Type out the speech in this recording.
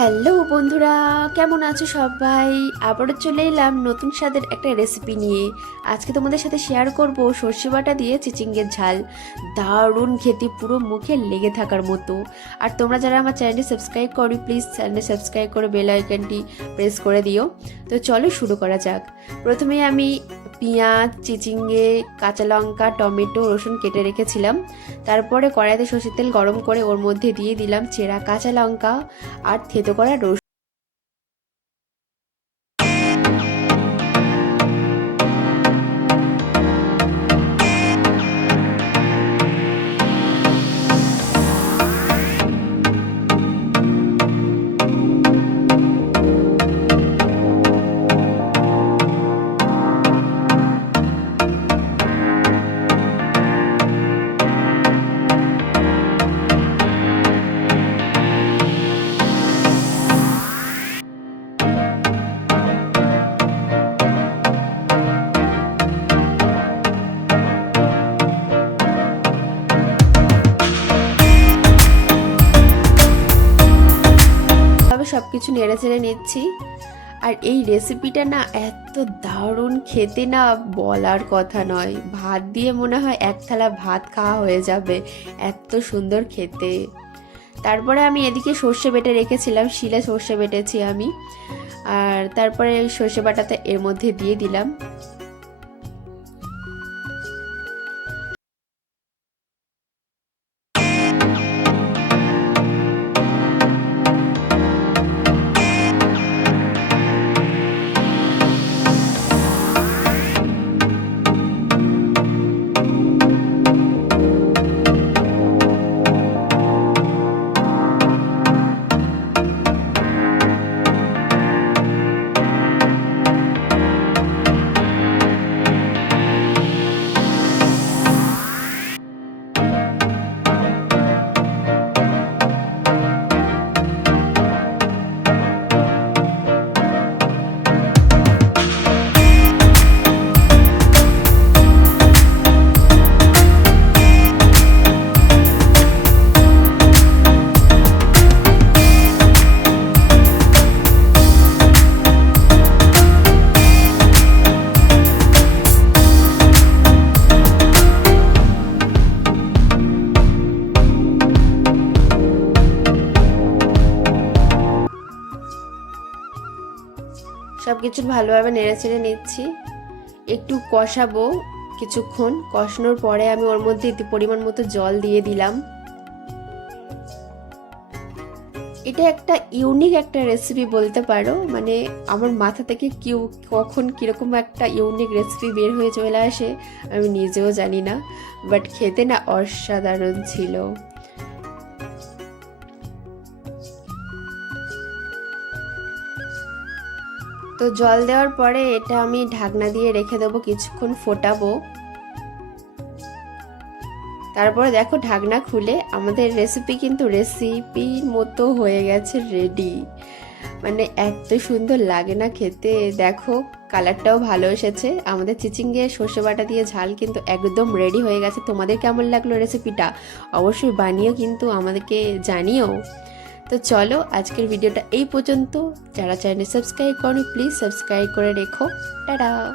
Hello বন্ধুরা, কেমন আছো সবাই? আবারও চলে এলাম নতুন স্বাদের একটা রেসিপি নিয়ে। আজকে তোমাদের সাথে শেয়ার করব সর্ষে বাটা দিয়ে চিচিঙ্গের ঝাল। দারুণ খেতে, পুরো মুখে লেগে থাকার মতো। আর তোমরা যারা আমার চ্যানেলটি সাবস্ক্রাইব করো, প্লিজ চ্যানেলটি সাবস্ক্রাইব করে বেল আইকনটি প্রেস করে দিও। তো চলো শুরু করা যাক। প্রথমে আমি পেঁয়াজ, চিচিঙ্গে, কাঁচা লঙ্কা, টমেটো, রসুন কেটে রেখেছিলাম। তারপরে কড়াইতে সরষের তেল গরম করে ওর মধ্যে দিয়ে দিলাম চেরা কাঁচা লঙ্কা আর থেতো করা রসুন। সব কিছু নেড়ে চেড়ে নিচ্ছি। আর এই রেসিপিটা না এত দারুণ খেতে, না বলার কথা নয়। ভাত দিয়ে মনে হয় এক থালা ভাত খাওয়া হয়ে যাবে, এত সুন্দর খেতে। তারপরে আমি এদিকে সর্ষে বেটে রেখেছিলাম, শিলে সর্ষে বেটেছি আমি। আর তারপরে সর্ষে বাটাটা এর মধ্যে দিয়ে দিলাম। সব কিছু ভালোভাবে নেড়ে চেড়ে নিচ্ছি। একটু কষাবো কিছুক্ষণ। কষানোর পরে আমি ওর মধ্যে পরিমাণ মতো জল দিয়ে দিলাম। এটা একটা ইউনিক একটা রেসিপি বলতে পারো, মানে আমার মাথা থেকে কখন কীরকম একটা ইউনিক রেসিপি বের হয়ে চলে আসে আমি নিজেও জানি না, বাট খেতে না অসাধারণ ছিল। তো জল দেওয়ার পরে এটা আমি ঢাকনা দিয়ে রেখে দেবো, কিছুক্ষণ ফোটাবো। তারপরে দেখো ঢাকনা খুলে আমাদের রেসিপি কিন্তু রেসিপির মতো হয়ে গেছে রেডি। মানে এত সুন্দর লাগে না খেতে। দেখো কালারটাও ভালো এসেছে। আমাদের চিচিঙ্গে সর্ষে বাটা দিয়ে ঝাল কিন্তু একদম রেডি হয়ে গেছে। তোমাদের কেমন লাগলো রেসিপিটা অবশ্যই বানিও, কিন্তু আমাদেরকে জানিও। তো চলো আজকের ভিডিওটা এই পর্যন্ত। যারা চ্যানেল সাবস্ক্রাইব করো প্লিজ সাবস্ক্রাইব করে রেখো। টাটা।